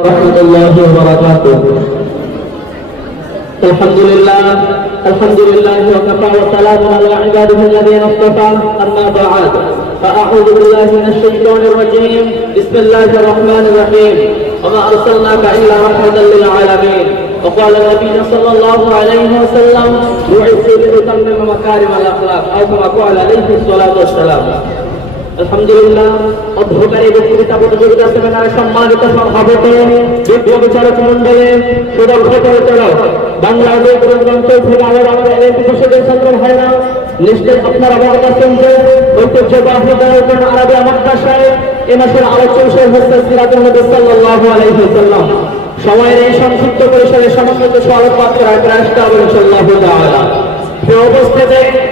ورحمة الله وبركاته. الحمد لله الحمد لله وكفى وسلام على عباده الذين اصطفى. أما بعد فأعوذ بالله من الشيطان الرجيم. بسم الله الرحمن الرحيم. وما أرسلناك إلا رحمة للعالمين. وقال النبي صلى الله عليه وسلم بعثت لأتمم مكارم الأخلاق. أو كما قال عليه الصلاة والسلام. সময়ের এই সংক্ষিপ্ত পরিসরে সমন্বিত আলোকপাত করার প্রয়াসটা হবে ইনশাআল্লাহ তাআলা। সে অবস্থাতে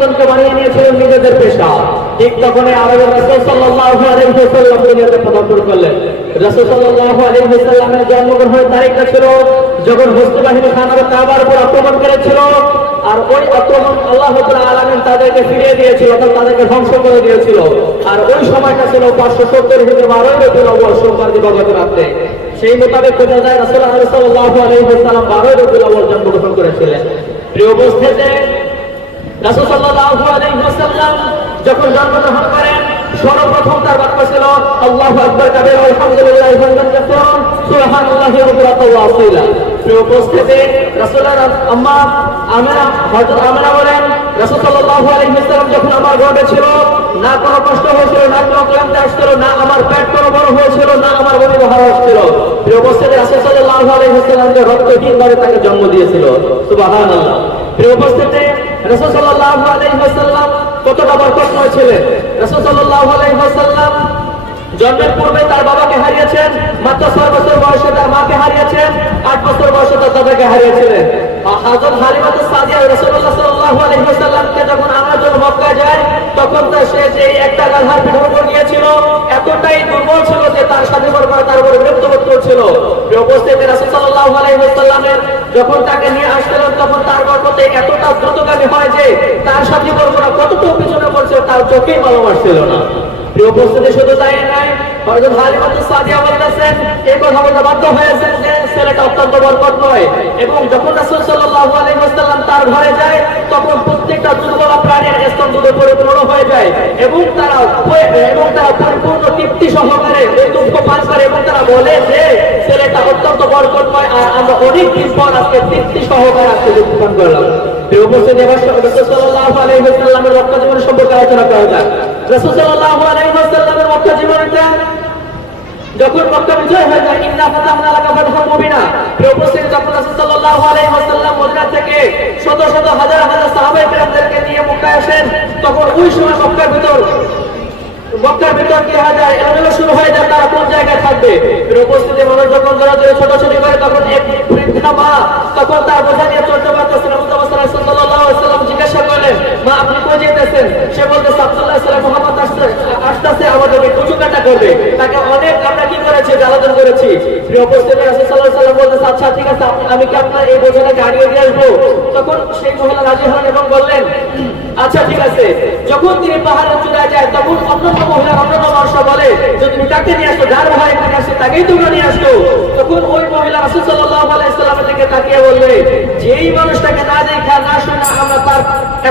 নির্যাতনকে বানিয়ে নিয়েছিল নিজেদের পেশা। ঠিক ওয়াসাল্লাম দুনিয়াতে পদার্পণ করলেন। জন্মগ্রহণের তারিখটা ছিল যখন বাহিনী খানার কাবার উপর আক্রমণ করেছিল আর ওই আক্রমণ আল্লাহ তাদেরকে ফিরিয়ে দিয়েছিল অর্থাৎ তাদেরকে ধ্বংস করে দিয়েছিল। আর ওই সময়টা ছিল পাঁচশো সত্তর হিজড়ি বারোই রবিউল সোমবার রাত্রে। সেই মোতাবেক বোঝা যায় বারোই জন্মগ্রহণ করেছিলেন। প্রিয় উপস্থিতি যখন করেন তার ছিল যখন আমার গর্ভে ছিল, না কোনো কষ্ট হয়েছিল, না কোনো ক্লান্তি আসছিল, না আমার পেট কোনো বড় হয়েছিল, না আমার বমি বাহার আসছিল। প্রিয় উপস্থিতি, রাসূল সাল্লাল্লাহু আলাইহি তাকে জন্ম দিয়েছিল। সুবহানাল্লাহ। প্রিয় রাসূল সাল্লাল্লাহু আলাইহি ওয়াসাল্লাম কতটা বরকতময় ছিলেন রাসূল সাল্লাল্লাহু আলাইহি ওয়াসাল্লাম জন্মের পূর্বে তার বাবাকে হারিয়েছেন, মাত্র ছয় বছর বয়সে তার মাকে হারিয়েছেন, আট বছর বয়সে তার দাদাকে হারিয়েছিলেন। হাজর হালিমাতুস সাদিয়া রাসূলুল্লাহ সাল্লাল্লাহু আলাইহি ওয়াসাল্লামকে যখন আনার জন্য মক্কা যায় তখন তো সে যে একটা গাধার পিঠের উপর গিয়েছিল এতটাই দুর্বল ছিল যে তার সাথে করে তার উপর মৃত্যুবোধ করছিল। উপস্থিতি যখন তাকে নিয়ে আসছিলেন, তখন তার গর্ভতে এতটা দ্রুতগামী হয় যে তার সাথে বর্বরা কতটুকু পিছনে পড়ছে তার চোখেই ভালো মারছিল না। শুধু তাই নয়, হযরত সাদিয়া বলতেছেন, এই কথা যে ছেলেটা অত্যন্ত বরকত নয় এবং যখন রাসূল সাল্লাল্লাহু তার ঘরে হয়ে যায় এবং তারা এবং তারা পরিপূর্ণ তৃপ্তি সহকারে এই দুঃখ পান করে এবং তারা বলে যে, ছেলেটা অত্যন্ত বরকত নয় আর আমরা অনেক দিন পর আজকে তৃপ্তি সহকারে আজকে দুঃখ করলাম। রক্ত জীবন সম্পর্কে আলোচনা করা যায় রসুল্লাহ জীবনটা যখন মক্কা বিজয় হয়ে যায়, ইন্না ফাতাহনা লাকা ফাতহান মুবিনা। প্রিয় উপস্থিতি যখন রাসূল সাল্লাল্লাহু আলাইহি ওয়াসাল্লাম মদিনা থেকে শত শত হাজার হাজার সাহাবায়ে কেরামদেরকে নিয়ে মক্কায় আসেন। তখন ওই সময় মক্কার ভিতর মক্কার ভিতর কি হয়ে যায়? এলোমেলো শুরু হয়ে যায়, তারা কোন জায়গায় থাকবে? উপস্থিতি মানুষ যখন যারা যারা ছোটাছুটি করে তখন এক বৃদ্ধা মা, তখন তার বোঝা নিয়ে চলতে পারতেছেন মুস্তাফা সাল্লাল্লাহু আলাইহি ওয়াসাল্লাম জিজ্ঞাসা করলেন, মা, আপনি কই যেতেছেন? সে বলতে সাল্লাল্লাহু আলাইহি ওয়াসাল্লাম মুহাম্মদ আসছে আসতেছে আমাদেরকে কুচু কাটা করবে তাকে অনেক আমরা কি করেছি জ্বালাতন করেছি প্রিয় উপস্থিতি রাসূল সাল্লাল্লাহু আলাইহি ওয়াসাল্লাম বলতে আচ্ছা ঠিক আছে আমি কি আপনার এই বোঝাটাকে হারিয়ে দিয়ে আসব? তখন সেই মহিলা রাজি হলেন এবং বললেন আচ্ছা ঠিক আছে। যখন তিনি পাহাড়ের চূড়ায় যায়, তখন অন্যান্য মহিলা অন্যান্য মানুষ বলে যে তুমি তাকে নিয়ে আসো যার ভাই এখানে আসে, তাকেই তোমরা নিয়ে আসো তখন ওই মহিলা রাসূল সাল্লাল্লাহু আলাইহি সাল্লামের দিকে তাকিয়ে বলবে যেই মানুষটাকে না দেখা, না শোনা আমরা তার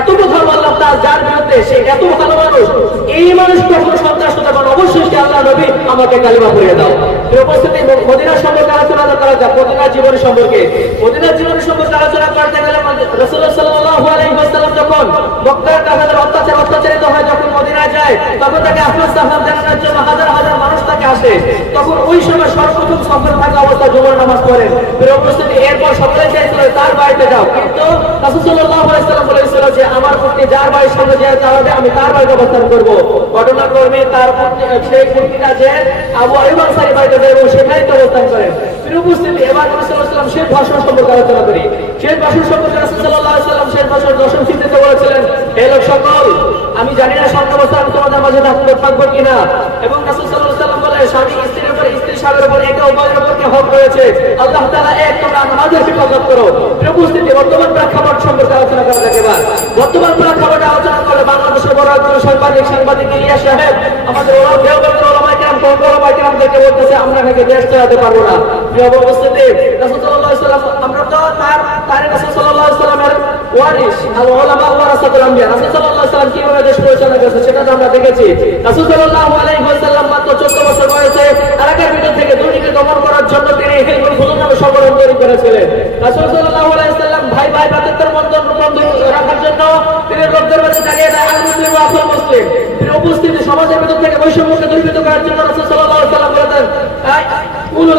এত কথা বললাম, তার যার বিরুদ্ধে সে এত ভালো মানুষ, এই মানুষ কখনো নবী, আমাকে কালিমা পড়িয়ে দাও। উপস্থিতি মদিনার সম্পর্কে আলোচনা করা যাক মদিনার জীবনী সম্পর্কে। মদিনার জীবনী সম্পর্কে আলোচনা করতে গেলে যখন মক্কার অত্যাচার অত্যাচারিত হয়, যখন যায়, তখন তাকে জন্য হাজার হাজার মানুষ তাকে আসে। তখন ওই সময় সর্বপ্রথম সফর থাকা অবস্থা জুমার নামাজ পড়ে ফের উপস্থিতি, এরপর সকলে চাইছিল তার বাড়িতে যাও। কিন্তু রাসূল বলেছিল যে আমার পুত্রী যার বাড়ির সামনে যায় তাহলে আমি তার বাড়িতে অবস্থান করব। ঘটনাক্রমে তার সেই পুত্রীটা যে আবু আইয়ুব আনসারী বাড়িতে যায় এবং সেখানেই তো অবস্থান করেন আমি জানি না সন্ধ্যা অবস্থা তোমাদের মাঝে থাকব থাকব কিনা? এবং রাসূল আলাইহি বলে, স্বামী স্ত্রীর স্ত্রী সাহেবের উপর একে অপরের উপর হক রয়েছে। আল্লাহ তাআলা এক তোমরা নামাজের হেফাজত করো। উপস্থিতি বর্তমান প্রেক্ষাপট সম্পর্কে আলোচনা করা যাক বর্তমান প্রেক্ষাপটে আলোচনা করলে বাংলাদেশের বড় একজন সাংবাদিক সাংবাদিক ইলিয়াস সাহেব, আমাদের ওরা দেওবন্দের ওলামায়ে কেরাম কোন ওলামায়ে কেরামদেরকে বলতেছে, আমরা নাকি দেশ চালাতে পারব না। প্রিয় উপস্থিতি, রাসূল ওয়াসাল্লাম, আমরা তো তার তার রাসূল সাল্লাল্লাহু আলাইহি ওয়াসাল্লামের ওয়ারিস আল উলামা আম্বিয়া, রাসূল সাল্লাল্লাহু কীভাবে দেশ পরিচালনা করেছে সেটা তো আমরা দেখেছি। রাসূল সাল্লাল্লাহু আলাইহি ওয়াসাল্লাম মাত্র 14 বছর বয়সে এলাকার ভিতর থেকে দুর্নীতি দমন করার জন্য তিনি হিলমুল ফুজুল নামে সংগঠন তৈরি করেছিলেন। রাসূল ওয়াসাল্লাম ভাই ভাই উপস্থিতি, সমাজের ভিতর থেকে বৈষম্যকে দূরীভূত করার জন্য রাসূল সাল্লাল্লাহু আলাইহি ওয়াসাল্লাম বলেছেন কুলু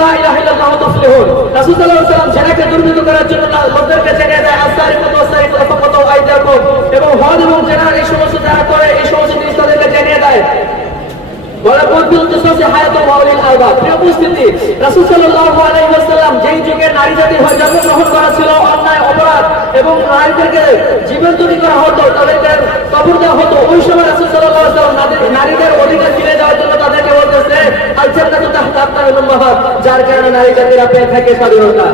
রাসূল সাল্লাল্লাহু আলাইহি জেনাকে দূরীভূত করার জন্য লোকদেরকে এবং এবং জেনার এই সমস্ত যারা করে, এই সমস্ত জিনিস তাদেরকে জানিয়ে দেয়। জীবন করা হতো হতো, ওই সময় নারীদের অধিকার জন্য তাদেরকে যার কারণে নারী জাতিরা পেয়ে থাকে স্বাধীনতা।